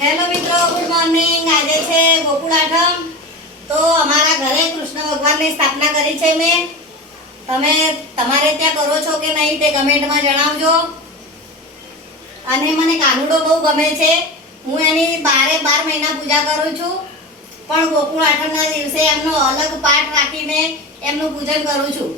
Hello મિત્રો good morning આજે છે ગોકુળ આઠમ. તો અમારા ઘરે કૃષ્ણ ભગવાનની સ્થાપના કરી છે મેં. તમે તમારે ત્યાં કરો છો કે નહીં તે કમેન્ટમાં જણાવજો. અને મને કાનુડો બહુ ગમે છે. હું એની બારે બાર મહિના પૂજા કરું છું. પણ ગોકુળ આઠમના દિવસે એમનો અલગ પાઠ રાખીને એમનું પૂજન કરું છું.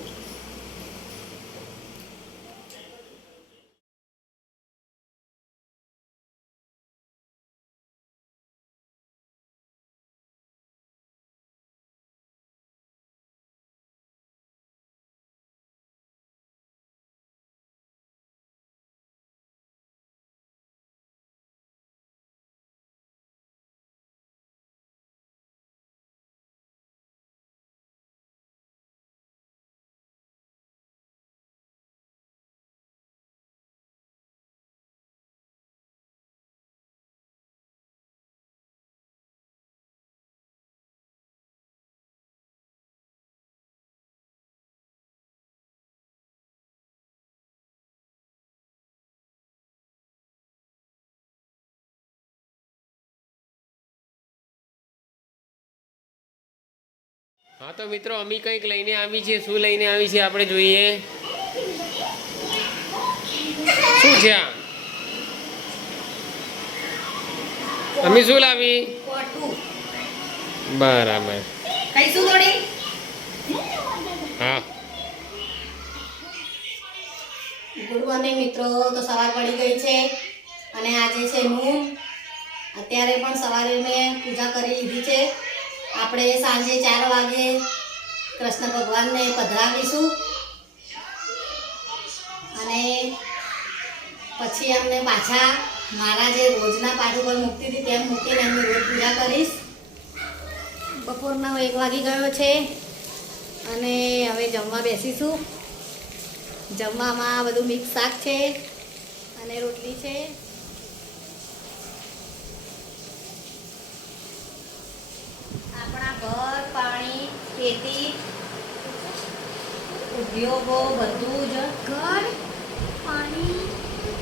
હા તો મિત્રો અમે કંઈક લઈને આવી છીએ. શું લઈને આવી છીએ આપણે જોઈએ. શું છે આ? અમે શું લાવી? બરાબર. હા. ગુડ મોર્નિંગ મિત્રો. તો સવાર પડી ગઈ છે. અને આજે છે હું અત્યારે પણ સવારે મેં પૂજા કરી લીધી છે. આપણે સાંજે ચાર વાગે કૃષ્ણ ભગવાનને પધરાવીશું. અને પછી એમને પાછા મારા જે રોજના પાઠ ઉપર મૂકતી હતી તેમ મૂકીને એમની રોજ પૂજા કરીશ. બપોરનો એક વાગી ગયો છે અને હવે જમવા બેસીશું. જમવામાં બધું મિક્સ શાક છે અને રોટલી છે આપણા ઘર પાણી ખેતી ઉદ્યોગો બધું જ ઘર પાણી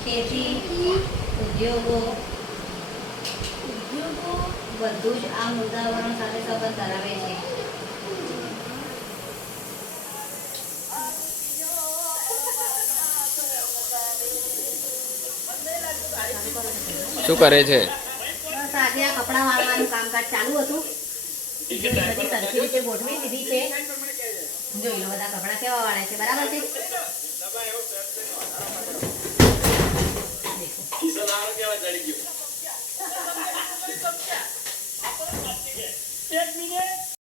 ખેતી ઉદ્યોગો ઉદ્યોગો. બધું જ આ મુદ્દાવરણ સાથે સંબંધ ધરાવે છે. શું કરે છે? બસ આજે આ કપડાં વાળવાનું કામકાજ ચાલુ હતું. બધી સરખી રીતે ગોઠવી દીધી છે જોઈ લો બધા કપડાં કેવા વાળા છે બરાબર છે દેખો.